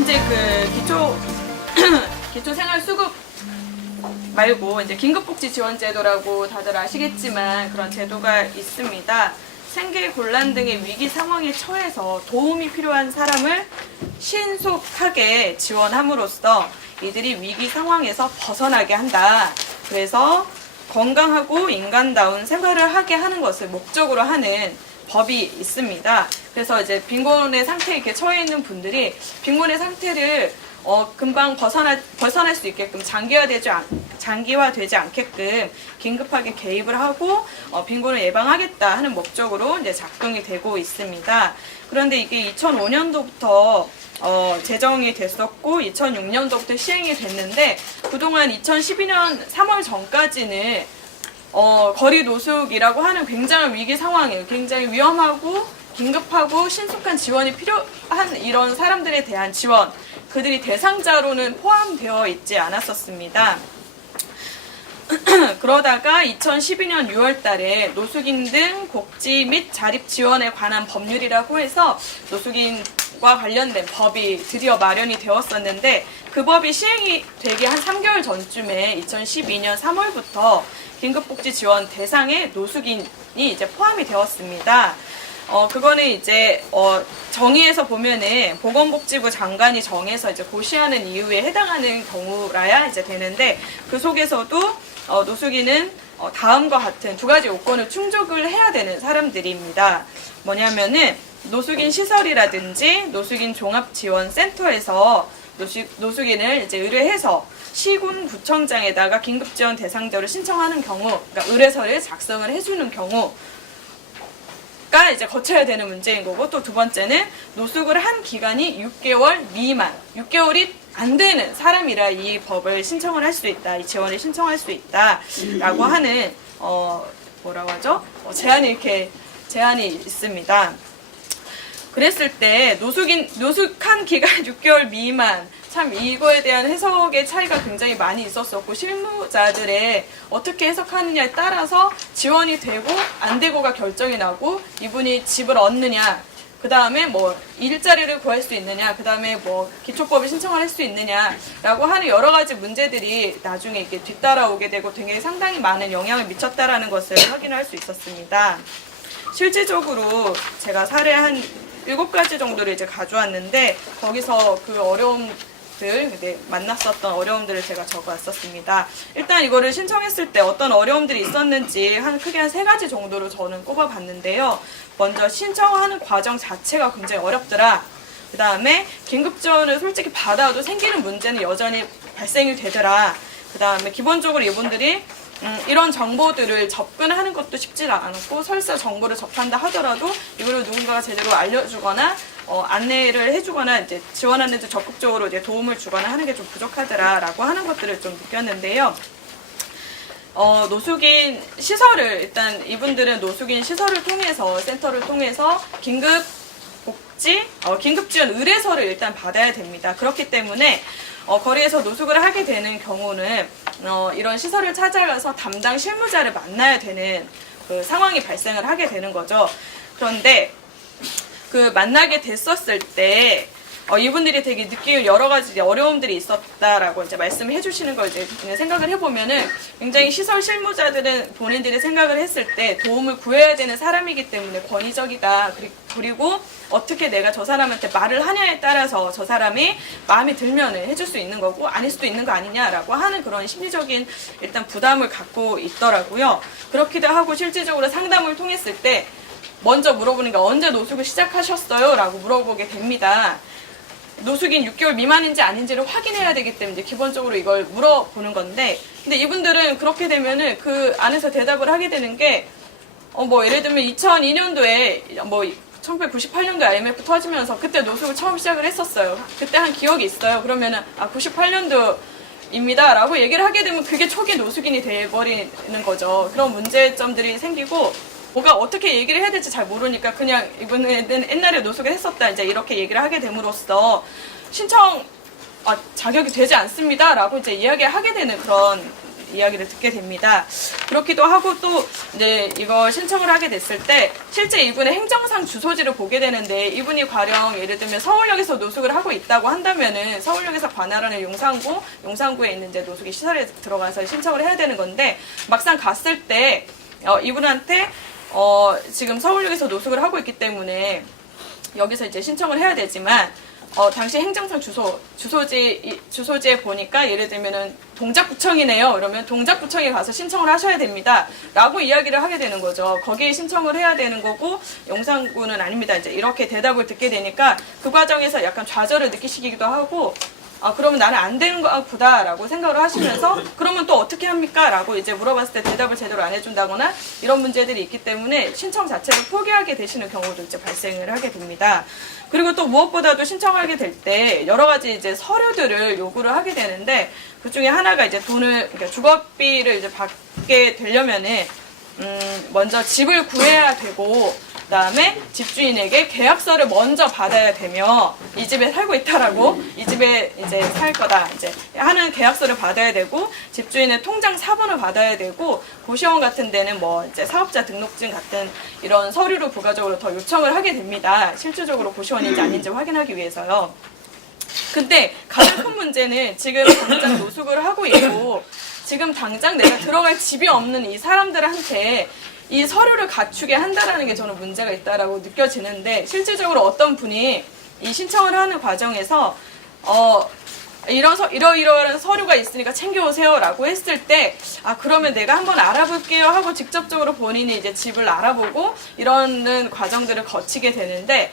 현재 그 기초생활수급 말고 이제 긴급복지지원제도라고 다들 아시겠지만 그런 제도가 있습니다. 생계 곤란 등의 위기 상황에 처해서 도움이 필요한 사람을 신속하게 지원함으로써 이들이 위기 상황에서 벗어나게 한다. 그래서 건강하고 인간다운 생활을 하게 하는 것을 목적으로 하는 법이 있습니다. 그래서 이제 빈곤의 상태에 이렇게 처해 있는 분들이 빈곤의 상태를 금방 벗어날 수 있게끔 장기화되지 않게끔 긴급하게 개입을 하고 빈곤을 예방하겠다 하는 목적으로 이제 작동이 되고 있습니다. 그런데 이게 2005년도부터 제정이 됐었고 2006년도부터 시행이 됐는데 그동안 2012년 3월 전까지는 거리 노숙이라고 하는 굉장한 위기 상황이에요. 굉장히 위험하고 긴급하고 신속한 지원이 필요한 이런 사람들에 대한 지원, 그들이 대상자로는 포함되어 있지 않았었습니다. 그러다가 2012년 6월 달에 노숙인 등 복지 및 자립 지원에 관한 법률이라고 해서 노숙인과 관련된 법이 드디어 마련이 되었었는데 그 법이 시행이 되기 한 3개월 전쯤에 2012년 3월부터 긴급복지 지원 대상에 노숙인이 이제 포함이 되었습니다. 그거는 이제, 정의에서 보면은 보건복지부 장관이 정해서 이제 고시하는 이유에 해당하는 경우라야 이제 되는데 그 속에서도 노숙인은 다음과 같은 두 가지 요건을 충족을 해야 되는 사람들입니다. 뭐냐면은 노숙인 시설이라든지 노숙인 종합지원센터에서 노숙인을 이제 의뢰해서 시군구청장에다가 긴급지원 대상자로 신청하는 경우, 그러니까 의뢰서를 작성을 해주는 경우, 가 이제 거쳐야 되는 문제인 거고 또 두 번째는 노숙을 한 기간이 6개월 미만, 6개월이 안 되는 사람이라 이 법을 신청을 할 수 있다, 이 지원을 신청할 수 있다라고 하는 뭐라고 하죠? 제한이 있습니다. 그랬을 때 노숙한 기간 6개월 미만, 참 이거에 대한 해석의 차이가 굉장히 많이 있었었고 실무자들의 어떻게 해석하느냐에 따라서 지원이 되고 안 되고가 결정이 나고 이분이 집을 얻느냐, 그 다음에 뭐 일자리를 구할 수 있느냐, 그 다음에 뭐 기초법을 신청을 할 수 있느냐라고 하는 여러 가지 문제들이 나중에 이렇게 뒤따라오게 되고 되게 상당히 많은 영향을 미쳤다라는 것을 확인할 수 있었습니다. 실질적으로 제가 사례 한 7가지 정도를 이제 가져왔는데 거기서 그 만났었던 어려움들을 제가 적어왔었습니다. 일단 이거를 신청했을 때 어떤 어려움들이 있었는지 크게 한 3가지 정도로 저는 꼽아봤는데요. 먼저 신청하는 과정 자체가 굉장히 어렵더라. 그 다음에 긴급지원을 솔직히 받아도 생기는 문제는 여전히 발생이 되더라. 그 다음에 기본적으로 이분들이 이런 정보들을 접근하는 것도 쉽지 않았고 설사 정보를 접한다 하더라도 이거를 누군가가 제대로 알려주거나 안내를 해주거나 이제 지원하는 데 적극적으로 이제 도움을 주거나 하는 게 좀 부족하더라라고 하는 것들을 좀 느꼈는데요. 노숙인 시설을 일단 이분들은 노숙인 시설을 통해서 센터를 통해서 긴급지원 의뢰서를 일단 받아야 됩니다. 그렇기 때문에 거리에서 노숙을 하게 되는 경우는 이런 시설을 찾아가서 담당 실무자를 만나야 되는 그 상황이 발생을 하게 되는 거죠. 그런데 그 만나게 됐었을 때 이분들이 되게 느끼는 여러 가지 어려움들이 있었다라고 이제 말씀을 해주시는 걸 이제 생각을 해보면은 굉장히 시설 실무자들은 본인들이 생각을 했을 때 도움을 구해야 되는 사람이기 때문에 권위적이다. 그리고 어떻게 내가 저 사람한테 말을 하냐에 따라서 저 사람이 마음에 들면은 해줄 수 있는 거고 아닐 수도 있는 거 아니냐라고 하는 그런 심리적인 일단 부담을 갖고 있더라고요. 그렇기도 하고 실질적으로 상담을 통했을 때 먼저 물어보는 게 언제 노숙을 시작하셨어요? 라고 물어보게 됩니다. 노숙인 6개월 미만인지 아닌지를 확인해야 되기 때문에 기본적으로 이걸 물어보는 건데 근데 이분들은 그렇게 되면은 그 안에서 대답을 하게 되는 게 뭐 예를 들면 2002년도에 뭐 1998년도에 IMF 터지면서 그때 노숙을 처음 시작을 했었어요. 그때 한 기억이 있어요. 그러면은 98년도입니다 라고 얘기를 하게 되면 그게 초기 노숙인이 돼버리는 거죠. 그런 문제점들이 생기고 뭐가 어떻게 얘기를 해야 될지 잘 모르니까 그냥 이분은 옛날에 노숙을 했었다 이제 이렇게 얘기를 하게 됨으로써 신청 자격이 되지 않습니다 라고 이제 이야기를 하게 되는 그런 이야기를 듣게 됩니다. 그렇기도 하고 또 이제 이거 신청을 하게 됐을 때 실제 이분의 행정상 주소지를 보게 되는데 이분이 가령 예를 들면 서울역에서 노숙을 하고 있다고 한다면은 서울역에서 관할하는 용산구에 있는 이제 노숙인 시설에 들어가서 신청을 해야 되는 건데 막상 갔을 때 이분한테 지금 서울역에서 노숙을 하고 있기 때문에 여기서 이제 신청을 해야 되지만 당시 행정상 주소지에 보니까 예를 들면은 동작구청이네요. 그러면 동작구청에 가서 신청을 하셔야 됩니다. 라고 이야기를 하게 되는 거죠. 거기에 신청을 해야 되는 거고 용산구는 아닙니다. 이제 이렇게 대답을 듣게 되니까 그 과정에서 약간 좌절을 느끼시기도 하고 그러면 나는 안 되는 거 보다라고 생각을 하시면서 그러면 또 어떻게 합니까? 라고 이제 물어봤을 때 대답을 제대로 안 해준다거나 이런 문제들이 있기 때문에 신청 자체를 포기하게 되시는 경우도 이제 발생을 하게 됩니다. 그리고 또 무엇보다도 신청하게 될 때 여러 가지 이제 서류들을 요구를 하게 되는데 그 중에 하나가 이제 그러니까 주거비를 이제 받게 되려면은 먼저 집을 구해야 되고 그다음에 집주인에게 계약서를 먼저 받아야 되며 이 집에 살고 있다라고 이 집에 이제 살 거다 이제 하는 계약서를 받아야 되고 집주인의 통장 사본을 받아야 되고 고시원 같은 데는 뭐 이제 사업자 등록증 같은 이런 서류를 부가적으로 더 요청을 하게 됩니다. 실질적으로 고시원인지 아닌지 확인하기 위해서요. 근데 가장 큰 문제는 지금 당장 노숙을 하고 있고 지금 당장 내가 들어갈 집이 없는 이 사람들한테 이 서류를 갖추게 한다라는 게 저는 문제가 있다라고 느껴지는데 실질적으로 어떤 분이 이 신청을 하는 과정에서 이러이러한 서류가 있으니까 챙겨오세요라고 했을 때 그러면 내가 한번 알아볼게요 하고 직접적으로 본인이 이제 집을 알아보고 이러는 과정들을 거치게 되는데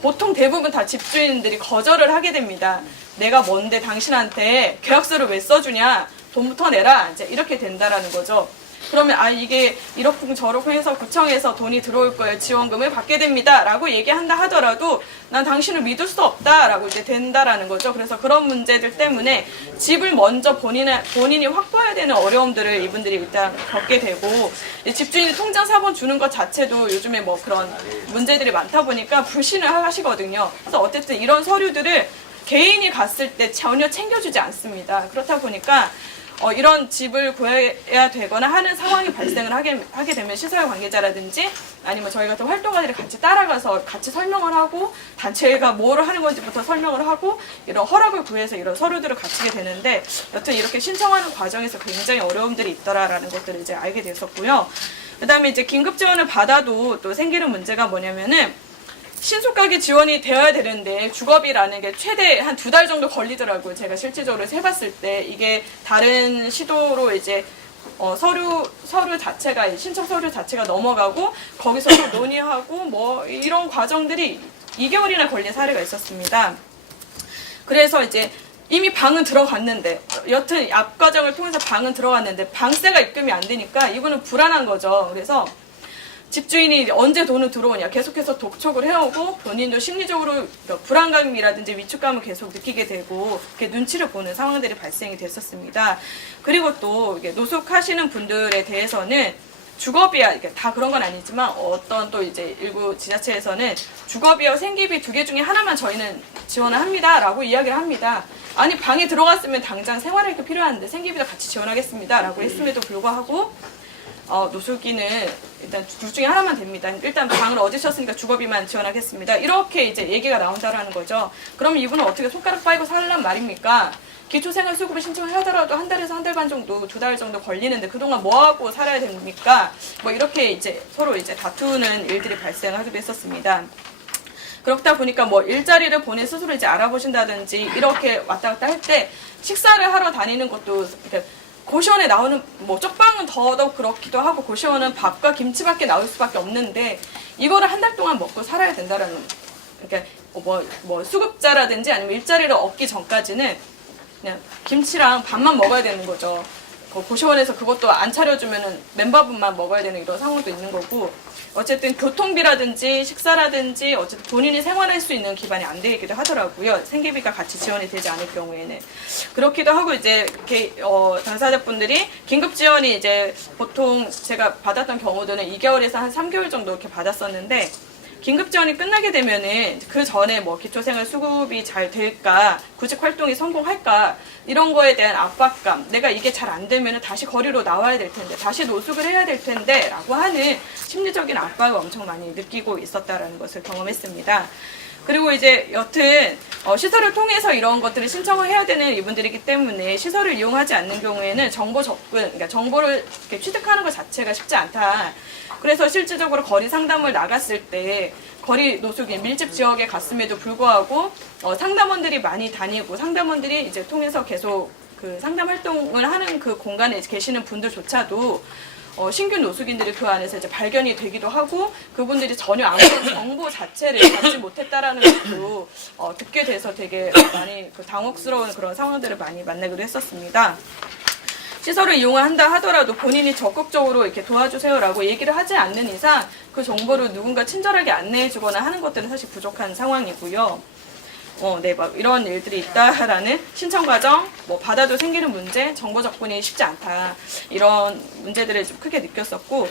보통 대부분 다 집주인들이 거절을 하게 됩니다. 내가 뭔데 당신한테 계약서를 왜 써주냐 돈부터 내라 이제 이렇게 된다라는 거죠. 그러면 이게 이렇고 저렇고 해서 구청에서 돈이 들어올 거예요. 지원금을 받게 됩니다. 라고 얘기한다 하더라도 난 당신을 믿을 수 없다. 라고 이제 된다라는 거죠. 그래서 그런 문제들 때문에 집을 먼저 본인이 확보해야 되는 어려움들을 이분들이 일단 겪게 되고 집주인이 통장 사본 주는 것 자체도 요즘에 뭐 그런 문제들이 많다 보니까 불신을 하시거든요. 그래서 어쨌든 이런 서류들을 개인이 갔을 때 전혀 챙겨주지 않습니다. 그렇다 보니까 이런 집을 구해야 되거나 하는 상황이 발생을 하게 되면 시설 관계자라든지 아니면 저희 같은 활동가들이 같이 따라가서 같이 설명을 하고 단체가 뭐를 하는 건지부터 설명을 하고 이런 허락을 구해서 이런 서류들을 갖추게 되는데 여튼 이렇게 신청하는 과정에서 굉장히 어려움들이 있더라라는 것들을 이제 알게 됐었고요. 그 다음에 이제 긴급 지원을 받아도 또 생기는 문제가 뭐냐면은 신속하게 지원이 되어야 되는데 주거비라는 게 최대 한 2달 정도 걸리더라고요. 제가 실질적으로 해봤을 때 이게 다른 시도로 이제 서류 자체가 신청 서류 자체가 넘어가고 거기서 또 논의하고 뭐 이런 과정들이 2개월이나 걸린 사례가 있었습니다. 그래서 이제 이미 방은 들어갔는데 여튼 앞 과정을 통해서 방은 들어갔는데 방세가 입금이 안 되니까 이분은 불안한 거죠. 그래서 집주인이 언제 돈을 들어오냐 계속해서 독촉을 해오고 본인도 심리적으로 불안감이라든지 위축감을 계속 느끼게 되고 이렇게 눈치를 보는 상황들이 발생이 됐었습니다. 그리고 또 노숙하시는 분들에 대해서는 주거비와 이게 다 그런 건 아니지만 어떤 또 이제 일부 지자체에서는 주거비와 생계비 2개 중에 하나만 저희는 지원을 합니다라고 이야기를 합니다. 아니 방에 들어갔으면 당장 생활할 게 필요한데 생계비도 같이 지원하겠습니다라고 했음에도 불구하고 노숙인은 일단 둘 중에 하나만 됩니다. 일단 방을 얻으셨으니까 주거비만 지원하겠습니다. 이렇게 이제 얘기가 나온다라는 거죠. 그럼 이분은 어떻게 손가락 빨고 살란 말입니까? 기초생활수급을 신청을 하더라도 한 달에서 한 달 반 정도, 2달 정도 걸리는데 그동안 뭐 하고 살아야 됩니까? 뭐 이렇게 이제 서로 이제 다투는 일들이 발생하기도 했었습니다. 그렇다 보니까 뭐 일자리를 본인 스스로 이제 알아보신다든지 이렇게 왔다 갔다 할 때 식사를 하러 다니는 것도 이렇게 고시원에 나오는 뭐 쪽방은 더더욱 그렇기도 하고 고시원은 밥과 김치밖에 나올 수밖에 없는데 이거를 한 달 동안 먹고 살아야 된다라는 그러니까 뭐 수급자라든지 아니면 일자리를 얻기 전까지는 그냥 김치랑 밥만 먹어야 되는 거죠. 고시원에서 그것도 안 차려주면은 맨밥만 먹어야 되는 이런 상황도 있는 거고 어쨌든 교통비라든지 식사라든지 어쨌든 본인이 생활할 수 있는 기반이 안 되기도 하더라고요. 생계비가 같이 지원이 되지 않을 경우에는 그렇기도 하고 이제 이렇게 당사자분들이 긴급 지원이 이제 보통 제가 받았던 경우들은 2개월에서 한 3개월 정도 이렇게 받았었는데 긴급 지원이 끝나게 되면은 그 전에 뭐 기초생활 수급이 잘 될까, 구직 활동이 성공할까, 이런 거에 대한 압박감, 내가 이게 잘 안 되면은 다시 거리로 나와야 될 텐데, 다시 노숙을 해야 될 텐데, 라고 하는 심리적인 압박을 엄청 많이 느끼고 있었다라는 것을 경험했습니다. 그리고 이제 여튼 시설을 통해서 이런 것들을 신청을 해야 되는 이분들이기 때문에 시설을 이용하지 않는 경우에는 정보 접근, 그러니까 정보를 이렇게 취득하는 것 자체가 쉽지 않다. 그래서 실질적으로 거리 상담을 나갔을 때 거리 노숙인 밀집 지역에 갔음에도 불구하고 상담원들이 많이 다니고 상담원들이 이제 통해서 계속 그 상담 활동을 하는 그 공간에 계시는 분들조차도 신규 노숙인들이 그 안에서 이제 발견이 되기도 하고 그분들이 전혀 아무런 정보 자체를 받지 못했다라는 것도 듣게 돼서 되게 많이 그 당혹스러운 그런 상황들을 많이 만나기도 했었습니다. 시설을 이용한다 하더라도 본인이 적극적으로 이렇게 도와주세요라고 얘기를 하지 않는 이상 그 정보를 누군가 친절하게 안내해주거나 하는 것들은 사실 부족한 상황이고요. 네, 막 이런 일들이 있다라는 신청 과정, 뭐 받아도 생기는 문제, 정보 접근이 쉽지 않다 이런 문제들을 좀 크게 느꼈었고,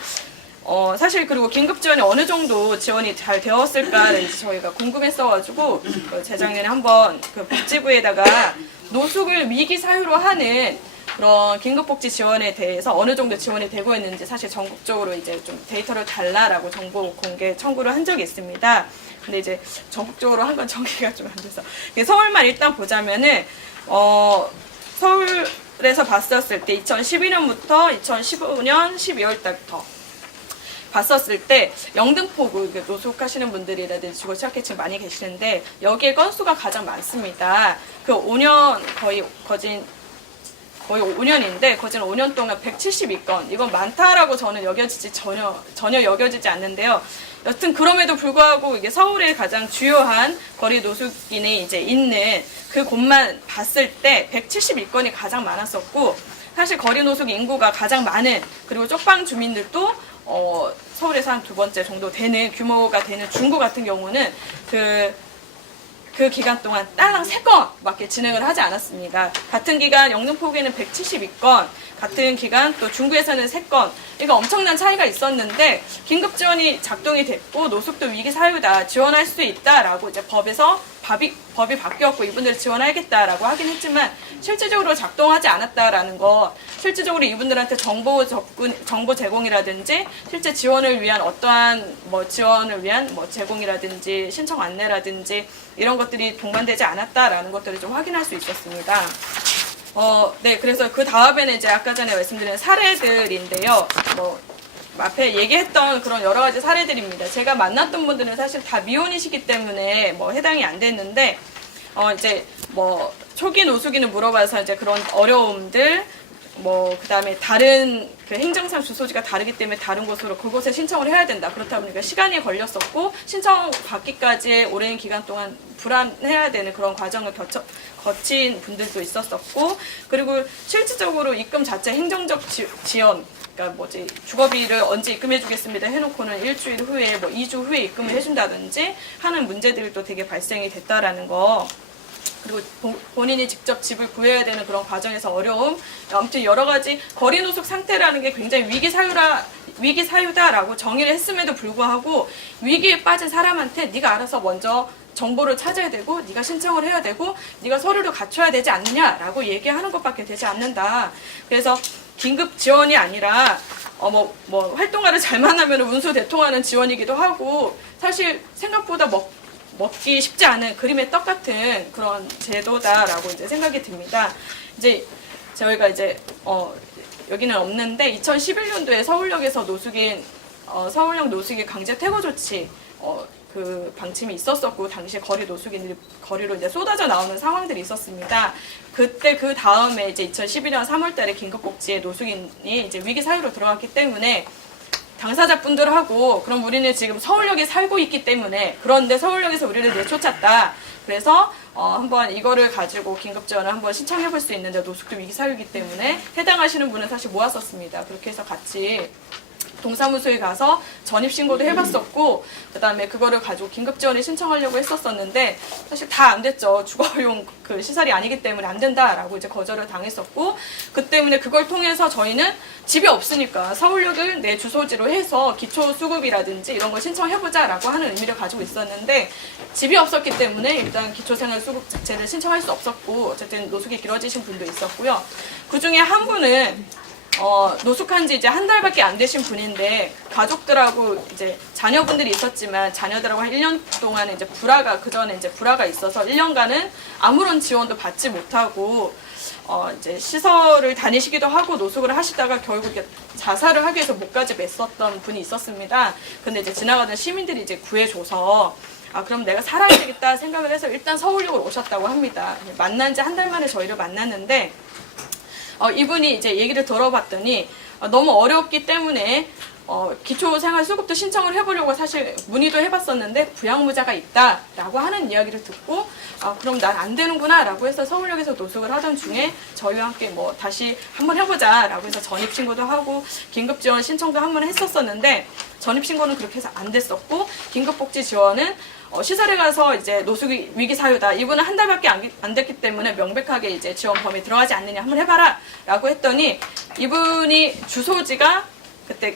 사실 그리고 긴급 지원이 어느 정도 지원이 잘 되었을까를 이제 저희가 궁금했어가지고 재작년에 한번 그 복지부에다가 노숙을 위기 사유로 하는 그런 긴급복지 지원에 대해서 어느 정도 지원이 되고 있는지 사실 전국적으로 이제 좀 데이터를 달라라고 정보 공개 청구를 한 적이 있습니다. 근데 이제 전국적으로 한 건 정리가 좀 안 돼서 서울만 일단 보자면은 서울에서 봤었을 때 2012년부터 2015년 12월 달부터 봤었을 때 영등포구 노숙하시는 분들이라든지 주거 취약계층 많이 계시는데 여기에 건수가 가장 많습니다. 그 5년 거의 5년인데 거진 5년 동안 172건. 이건 많다라고 저는 전혀 여겨지지 않는데요. 여튼 그럼에도 불구하고 이게 서울의 가장 주요한 거리 노숙인이 이제 있는 그 곳만 봤을 때 172건이 가장 많았었고, 사실 거리 노숙 인구가 가장 많은, 그리고 쪽방 주민들도 서울에서 한 두 번째 정도 되는 규모가 되는 중구 같은 경우는 그 기간 동안 딸랑 3건밖에 진행을 하지 않았습니다. 같은 기간 영등포구에는 172건, 같은 기간 또 중구에서는 3건. 이거 엄청난 차이가 있었는데 긴급 지원이 작동이 됐고 노숙도 위기 사유다, 지원할 수 있다라고 이제 법에서 법이 바뀌었고 이분들을 지원하겠다라고 하긴 했지만 실질적으로 작동하지 않았다라는 거, 실질적으로 이분들한테 정보 제공이라든지 실제 지원을 위한 어떠한 지원을 위한 제공이라든지 신청 안내라든지 이런 것들이 동반되지 않았다라는 것들을 좀 확인할 수 있었습니다. 네, 그래서 그 다음에는 이제 아까 전에 말씀드린 사례들인데요. 앞에 얘기했던 그런 여러 가지 사례들입니다. 제가 만났던 분들은 사실 다 미혼이시기 때문에 해당이 안 됐는데, 이제 초기 노숙인을 물어봐서 이제 그런 어려움들, 그 다음에 다른 그 행정상 주소지가 다르기 때문에 다른 곳으로 그곳에 신청을 해야 된다. 그렇다 보니까 시간이 걸렸었고, 신청 받기까지 오랜 기간 동안 불안해야 되는 그런 과정을 거친 분들도 있었었고, 그리고 실질적으로 입금 자체 행정적 지원, 그러니까 주거비를 언제 입금해주겠습니다 해놓고는 일주일 후에 2주 후에 입금을 해준다든지 하는 문제들도 되게 발생이 됐다라는 거. 그리고 본인이 직접 집을 구해야 되는 그런 과정에서 어려움, 아무튼 여러 가지 거리 노숙 상태라는 게 굉장히 위기 사유다라고 정의를 했음에도 불구하고 위기에 빠진 사람한테 네가 알아서 먼저 정보를 찾아야 되고 네가 신청을 해야 되고 네가 서류를 갖춰야 되지 않느냐라고 얘기하는 것밖에 되지 않는다. 그래서 긴급 지원이 아니라 활동가를 잘만 하면 운수 대통하는 지원이기도 하고, 사실 생각보다 먹기 쉽지 않은 그림의 떡 같은 그런 제도다라고 이제 생각이 듭니다. 이제 저희가 이제 여기는 없는데 2011년도에 서울역에서 서울역 노숙인 강제 퇴거 조치 그 방침이 있었었고, 당시에 거리 노숙인들이 거리로 이제 쏟아져 나오는 상황들이 있었습니다. 그때 그 다음에 이제 2012년 3월달에 긴급복지에 노숙인이 이제 위기 사유로 들어갔기 때문에 당사자분들하고, 그럼 우리는 지금 서울역에 살고 있기 때문에, 그런데 서울역에서 우리를 내쫓았다. 그래서 한번 이거를 가지고 긴급 지원을 한번 신청해 볼 수 있는데 노숙도 위기 사유이기 때문에 해당하시는 분은 사실 모았었습니다. 그렇게 해서 같이 동사무소에 가서 전입신고도 해봤었고, 그 다음에 그거를 가지고 긴급지원을 신청하려고 했었었는데, 사실 다 안 됐죠. 주거용 그 시설이 아니기 때문에 안 된다라고 이제 거절을 당했었고, 그 때문에 그걸 통해서 저희는 집이 없으니까 서울역을 내 주소지로 해서 기초수급이라든지 이런 걸 신청해보자라고 하는 의미를 가지고 있었는데, 집이 없었기 때문에 일단 기초생활수급 자체를 신청할 수 없었고, 어쨌든 노숙이 길어지신 분도 있었고요. 그 중에 한 분은 노숙한 지 이제 한 달밖에 안 되신 분인데, 가족들하고 이제 자녀분들이 있었지만, 자녀들하고 한 1년 동안 이제 그 전에 이제 불화가 있어서 1년간은 아무런 지원도 받지 못하고, 이제 시설을 다니시기도 하고 노숙을 하시다가 결국 자살을 하기 위해서 목까지 맸었던 분이 있었습니다. 근데 이제 지나가던 시민들이 이제 구해줘서, 그럼 내가 살아야 되겠다 생각을 해서 일단 서울역으로 오셨다고 합니다. 만난 지 한 달 만에 저희를 만났는데, 이분이 이제 얘기를 들어봤더니 너무 어렵기 때문에 기초생활수급도 신청을 해보려고 사실 문의도 해봤었는데 부양무자가 있다라고 하는 이야기를 듣고 그럼 난 안 되는구나 라고 해서 서울역에서 노숙을 하던 중에 저희와 함께 뭐 다시 한번 해보자 라고 해서 전입신고도 하고 긴급지원 신청도 한번 했었었는데, 전입신고는 그렇게 해서 안 됐었고, 긴급복지지원은 시설에 가서 이제 노숙이 위기 사유다. 이분은 한 달밖에 안 됐기 때문에 명백하게 이제 지원 범위에 들어가지 않느냐. 한번 해봐라. 라고 했더니 이분이 주소지가 그때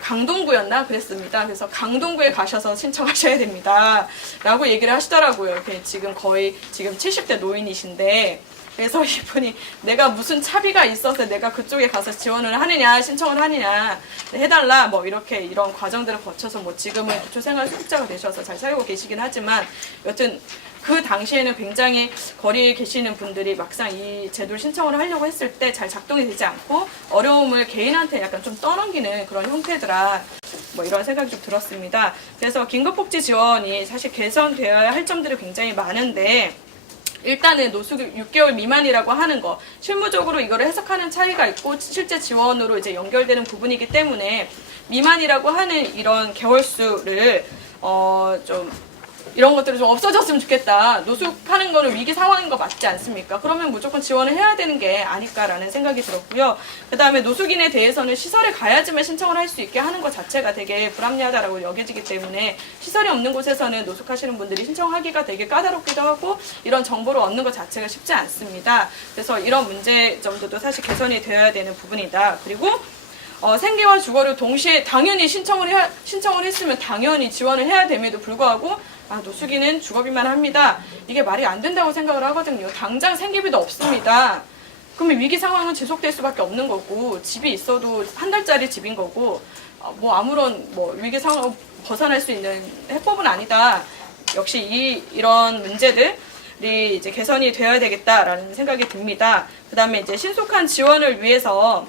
강동구였나 그랬습니다. 그래서 강동구에 가셔서 신청하셔야 됩니다. 라고 얘기를 하시더라고요. 지금 거의 지금 70대 노인이신데, 그래서 이분이 내가 무슨 차비가 있어서 내가 그쪽에 가서 지원을 하느냐, 신청을 하느냐, 해달라, 뭐 이런 과정들을 거쳐서 뭐 지금은 기초생활수급자가 되셔서 잘 살고 계시긴 하지만, 여튼 그 당시에는 굉장히 거리에 계시는 분들이 막상 이 제도를 신청을 하려고 했을 때 잘 작동이 되지 않고 어려움을 개인한테 약간 좀 떠넘기는 그런 형태더라. 뭐 이런 생각이 좀 들었습니다. 그래서 긴급복지 지원이 사실 개선되어야 할 점들이 굉장히 많은데, 일단은 노숙 6개월 미만이라고 하는 거, 실무적으로 이거를 해석하는 차이가 있고 실제 지원으로 이제 연결되는 부분이기 때문에 미만이라고 하는 이런 개월수를 좀 이런 것들이 좀 없어졌으면 좋겠다. 노숙하는 거는 위기 상황인 거 맞지 않습니까? 그러면 무조건 지원을 해야 되는 게 아닐까라는 생각이 들었고요. 그 다음에 노숙인에 대해서는 시설에 가야지만 신청을 할 수 있게 하는 것 자체가 되게 불합리하다라고 여겨지기 때문에, 시설이 없는 곳에서는 노숙하시는 분들이 신청하기가 되게 까다롭기도 하고 이런 정보를 얻는 것 자체가 쉽지 않습니다. 그래서 이런 문제점도 사실 개선이 되어야 되는 부분이다. 그리고 생계와 주거를 동시에 당연히 신청을 했으면 당연히 지원을 해야 됨에도 불구하고 노숙인은 주거비만 합니다. 이게 말이 안 된다고 생각을 하거든요. 당장 생계비도 없습니다. 그러면 위기 상황은 지속될 수밖에 없는 거고, 집이 있어도 한 달짜리 집인 거고, 뭐 아무런 위기 상황을 벗어날 수 있는 해법은 아니다. 역시 이런 문제들이 이제 개선이 되어야 되겠다라는 생각이 듭니다. 그 다음에 이제 신속한 지원을 위해서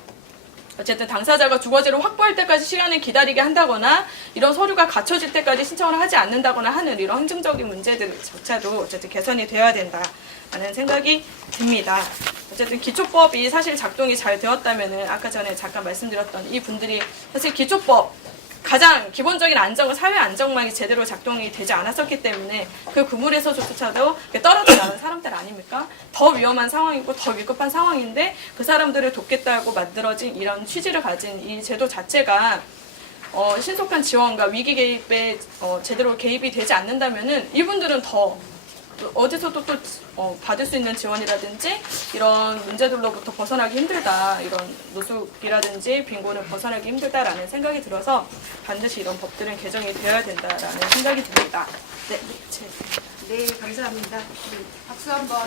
어쨌든 당사자가 주거지를 확보할 때까지 시간을 기다리게 한다거나, 이런 서류가 갖춰질 때까지 신청을 하지 않는다거나 하는 이런 행정적인 문제들조차도 어쨌든 개선이 되어야 된다라는 생각이 듭니다. 어쨌든 기초법이 사실 작동이 잘 되었다면은, 아까 전에 잠깐 말씀드렸던 이 분들이 사실 기초법 가장 기본적인 사회 안정망이 제대로 작동이 되지 않았었기 때문에 그 그물에서조차도 떨어져 나는 사람들 아닙니까? 더 위험한 상황이고 더 위급한 상황인데 그 사람들을 돕겠다고 만들어진 이런 취지를 가진 이 제도 자체가 신속한 지원과 위기 개입에 제대로 개입이 되지 않는다면은 이분들은 더 어디서도 또 받을 수 있는 지원이라든지 이런 문제들로부터 벗어나기 힘들다, 이런 노숙이라든지 빈곤을 벗어나기 힘들다라는 생각이 들어서 반드시 이런 법들은 개정이 되어야 된다라는 생각이 듭니다. 네, 감사합니다. 박수 한번.